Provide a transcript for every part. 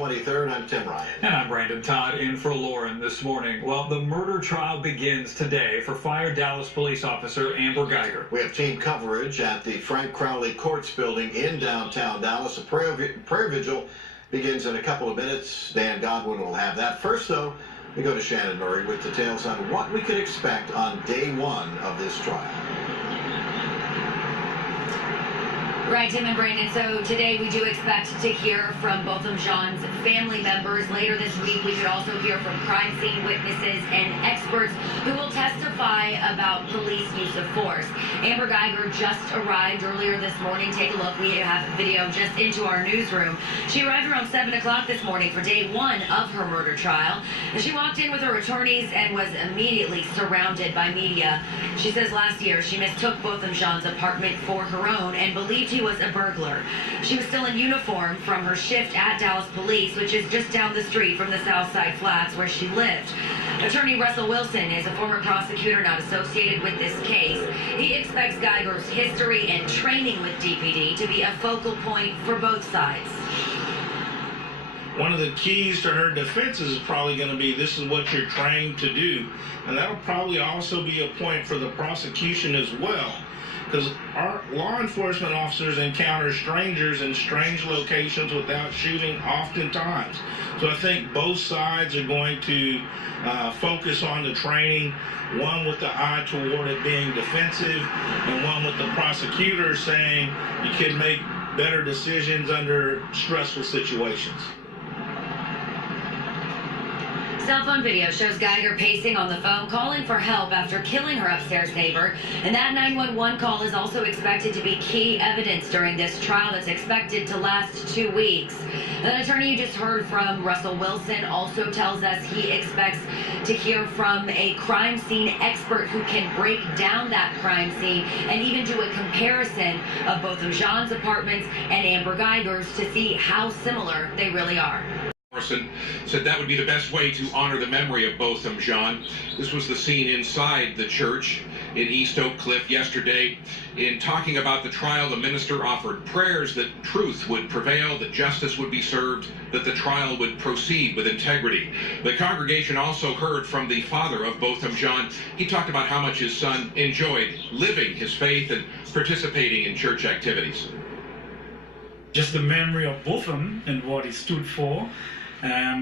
23rd, I'm Tim Ryan. And I'm Brandon Todd in for Lauren this morning. Well, the murder trial begins today for fired Dallas police officer Amber Guyger. We have team coverage at the Frank Crowley Courts building in downtown Dallas. A prayer vigil begins in a couple of minutes. Dan Godwin will have that. First, though, we go to Shannon Murray with details on what we could expect on day one of this trial. Right, Tim and Brandon. So today we do expect to hear from both of Jean's family members. Later this week, we could also hear from crime scene witnesses and experts who will testify about police use of force. Amber Guyger just arrived earlier this morning. Take a look. We have a video just into our newsroom. She arrived around 7 o'clock this morning for day one of her murder trial. And she walked in with her attorneys and was immediately surrounded by media. She says last year she mistook both of Jean's apartment for her own and believed he was a burglar. She was still in uniform from her shift at Dallas Police, which is just down the street from the Southside Flats where she lived. Attorney Russell Wilson is a former prosecutor not associated with this case. He expects Guyger's history and training with DPD to be a focal point for both sides. One of the keys to her defense is probably going to be, this is what you're trained to do. And that'll probably also be a point for the prosecution as well. Because our law enforcement officers encounter strangers in strange locations without shooting oftentimes. So I think both sides are going to focus on the training, one with the eye toward it being defensive, and one with the prosecutor saying you can make better decisions under stressful situations. Cell phone video shows Guyger pacing on the phone, calling for help after killing her upstairs neighbor. And that 911 call is also expected to be key evidence during this trial that's expected to last 2 weeks. The attorney you just heard from, Russell Wilson, also tells us he expects to hear from a crime scene expert who can break down that crime scene and even do a comparison of both of Jean's apartments and Amber Guyger's to see how similar they really are. Morrison said that would be the best way to honor the memory of Botham Jean. This was the scene inside the church in East Oak Cliff yesterday. In talking about the trial, the minister offered prayers that truth would prevail, that justice would be served, that the trial would proceed with integrity. The congregation also heard from the father of Botham Jean. He talked about how much his son enjoyed living his faith and participating in church activities. Just the memory of Botham and what he stood for.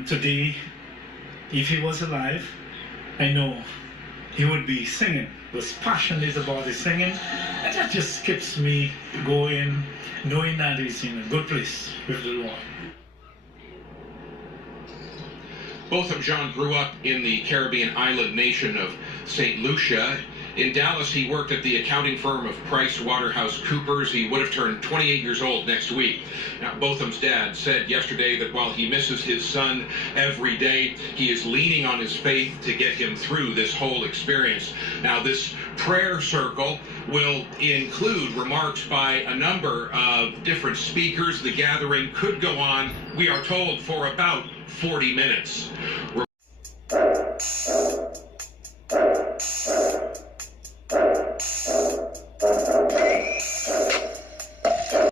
Today, if he was alive, I know he would be singing. He was passionate about his singing, and that just keeps me going, knowing that he's in a good place with the Lord. Botham Jean grew up in the Caribbean island nation of St. Lucia. In Dallas, he worked at the accounting firm of PricewaterhouseCoopers. He would have turned 28 years old next week. Now, Botham's dad said yesterday that while he misses his son every day, he is leaning on his faith to get him through this whole experience. Now, this prayer circle will include remarks by a number of different speakers. The gathering could go on, we are told, for about 40 minutes.